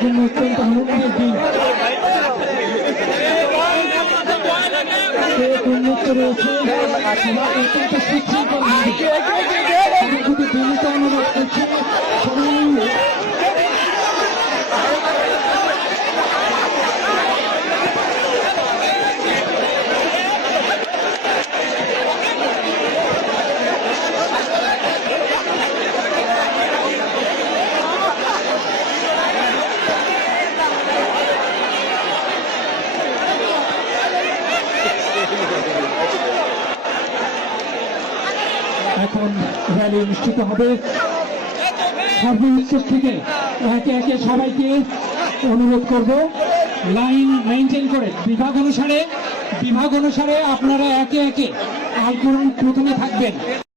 জন্য অত্যন্ত আনন্দের দিন উন্মুক্ত রয়েছে অত্যন্ত সুশৃঙ্খল অনুরোধ করছি এখন র্যালি অনুষ্ঠিত হবে। সর্বোচ্চ থেকে একে একে সবাইকে অনুরোধ করব লাইন মেনটেন করে, বিভাগ অনুসারে বিভাগ অনুসারে আপনারা একে একে আলকুরন প্রথমে থাকবেন।